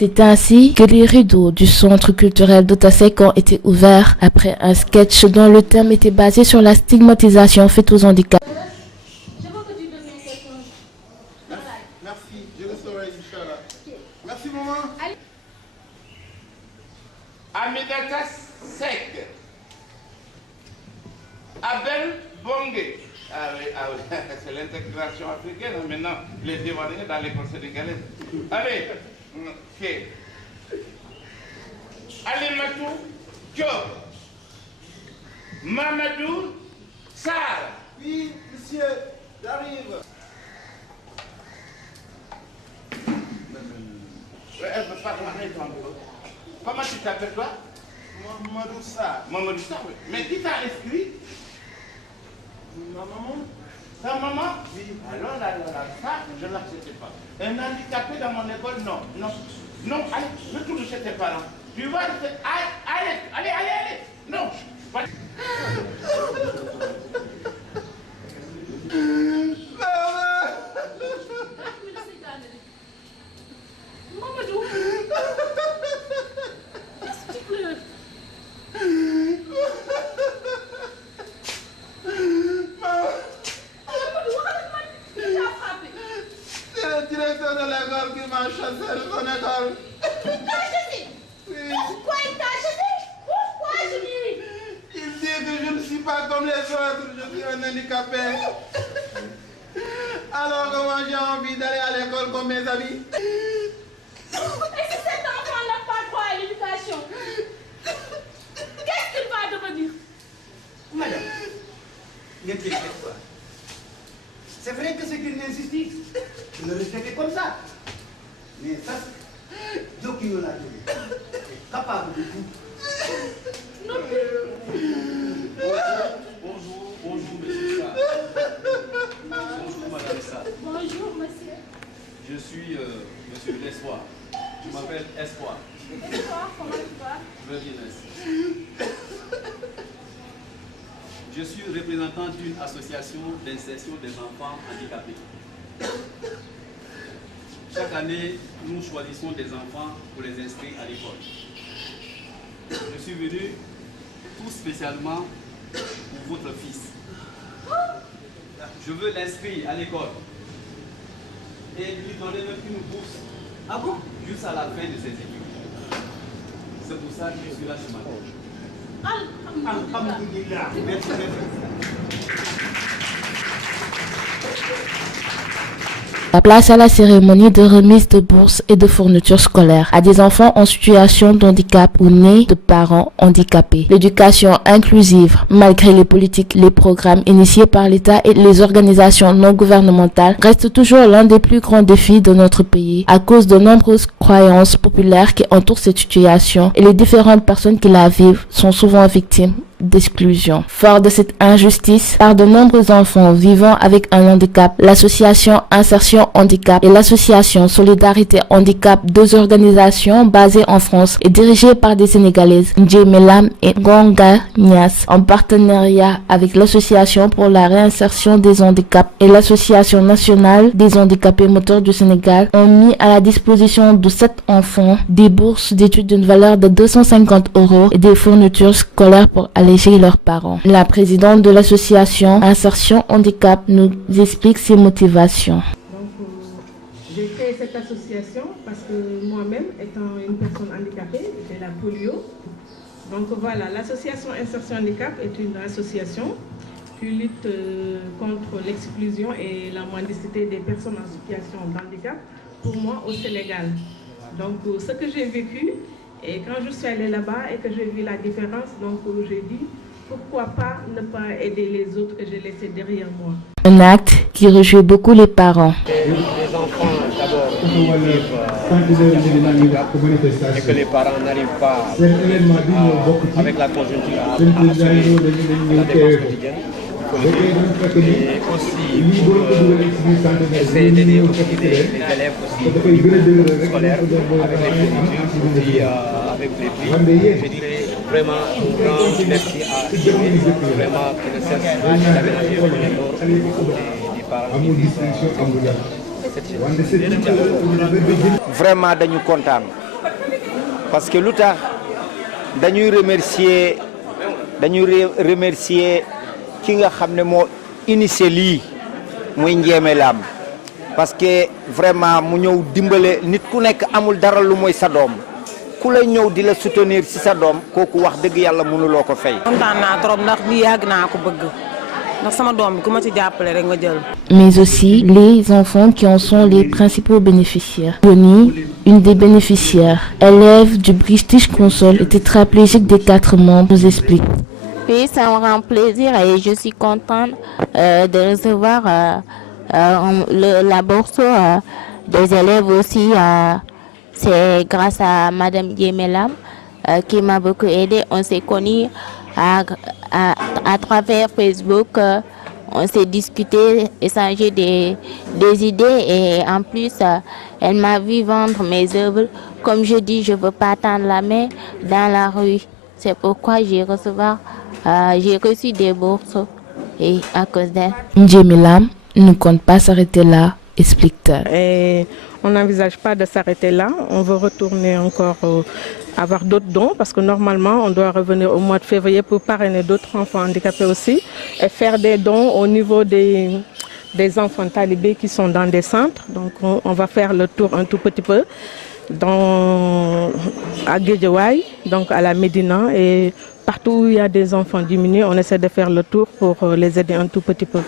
C'est ainsi que les rideaux du centre culturel d'Otasek ont été ouverts après un sketch dont le thème était basé sur la stigmatisation faite aux handicaps. Merci, je le saurai, Inch'Allah. Merci, maman. Amidata Sek. Abel Bongé. Ah oui, c'est l'intégration africaine. Maintenant, les Ivoiriens dans l'école sénégalaise. Allez, ok. Alimatou Diop. Mamadou Sarr. Oui, monsieur, j'arrive. Comment tu t'appelles toi? Mamadou Sarr. Mamadou Sarr, oui. Mais qui t'a inscrit? Ma maman? Ta maman? Oui. Alors là, ça, je ne l'accepte pas. Un handicapé dans mon école, non. Non, non, allez, retourne chez tes parents. Tu vas rester. Allez. Non. Mamadou, qu'est-ce que tu pleures? Mamadou, tu t'as frappé. C'est le directeur de l'école qui m'a chassé de son école. Il t'a chassé? Oui. Pourquoi il t'a chassé? Pourquoi je dis? Il dit que je ne suis pas comme les autres, je suis un handicapé. Alors comment j'ai envie d'aller à l'école comme mes amis? Et si cet enfant n'a pas droit à l'éducation, qu'est-ce qu'il va devenir? Madame, ne t'inquiète pas. C'est vrai que c'est une injustice. Je le respectais comme ça. Mais ça, Dieu qui nous l'a donné, est capable de tout. Bonjour, monsieur Sarr. Bonjour, madame Sarr. Bonjour, monsieur. Je suis monsieur L'Espoir. Je m'appelle Espoir. Bonsoir, comment tu vas? Je vais bien, merci. Je suis représentant d'une association d'insertion des enfants handicapés. Chaque année, nous choisissons des enfants pour les inscrire à l'école. Je suis venu tout spécialement pour votre fils. Je veux l'inscrire à l'école et lui donner même une bourse. Ah bon? Juste à la fin de ses études. C'est pour ça que je suis là ce matin. Alhamdulillah. Merci. La place à la cérémonie de remise de bourses et de fournitures scolaires à des enfants en situation de handicap ou nés de parents handicapés. L'éducation inclusive, malgré les politiques, les programmes initiés par l'État et les organisations non gouvernementales, reste toujours l'un des plus grands défis de notre pays à cause de nombreuses croyances populaires qui entourent cette situation et les différentes personnes qui la vivent sont souvent victimes d'exclusion. Fort de cette injustice, par de nombreux enfants vivant avec un handicap, l'association Insertion Handicap et l'association Solidarité Handicap, deux organisations basées en France et dirigées par des Sénégalaises, Ndjemelam et Gonga Nias, en partenariat avec l'association pour la réinsertion des handicaps et l'association nationale des handicapés moteurs du Sénégal, ont mis à la disposition de 7 enfants des bourses d'études d'une valeur de 250 € et des fournitures scolaires pour alléger leurs parents. La présidente de l'association Insertion Handicap nous explique ses motivations. Donc, j'ai créé cette association parce que moi-même, étant une personne handicapée, j'ai la polio. Donc voilà, l'association Insertion Handicap est une association qui lutte contre l'exclusion et la mendicité des personnes en situation de handicap, pour moi, au Sénégal. Donc, ce que j'ai vécu, et quand je suis allée là-bas et que j'ai vu la différence, donc j'ai dit, pourquoi pas ne pas aider les autres que j'ai laissés derrière moi. Un acte qui réjouit beaucoup les parents. Les enfants, d'abord, qui vivent et que les parents n'arrivent pas, avec la conjoncture, à assurer la dépense quotidienne. Et aussi pour essayer d'aider aussi les élèves aussi au niveau scolaire avec les fournitures, avec les prix. Je dirais vraiment un grand merci à vraiment qui ne cesse d'aménager l'effort des parents qui vivent cette situation. Vraiment dañu kontaan parce que lu tax dañuy remercier ki nga xam ne moo initié lii muy Ndiémé Lam parce que vraiment mu ñëw dimbale nit ku nekk amul dara lu mooy sa doom ku la ñëw di la soutenir ci sa doom kooku wax dëgg yàlla mënuloo ko fay. kontaan naa trop ndax lii yàgg naa ko bëgg ndax sama doom bi ku ma ci jàppale rek nga jël. Mais aussi les enfants qui en sont les principaux bénéficiaires. Johnny, une des bénéficiaires, élève du British Council et tétraplégique des 4 membres, nous explique. Oui, ça me rend plaisir et je suis contente de recevoir la bourse des élèves aussi. C'est grâce à Madame Ndiémé Lam qui m'a beaucoup aidé. On s'est connus à travers Facebook. On s'est discuté, échangé des idées et en plus, elle m'a vu vendre mes œuvres. Comme je dis, je ne veux pas tendre la main dans la rue. C'est pourquoi j'ai reçu des bourses et à cause d'elle. Ndiémé Lam ne compte pas s'arrêter là, explique-t-elle. Et on n'envisage pas de s'arrêter là. On veut retourner encore avoir d'autres dons parce que normalement on doit revenir au mois de février pour parrainer d'autres enfants handicapés aussi et faire des dons au niveau des enfants talibés qui sont dans des centres. Donc on va faire le tour un tout petit peu à Guédiawaye, donc à la Médina et partout où il y a des enfants diminués, on essaie de faire le tour pour les aider un tout petit peu.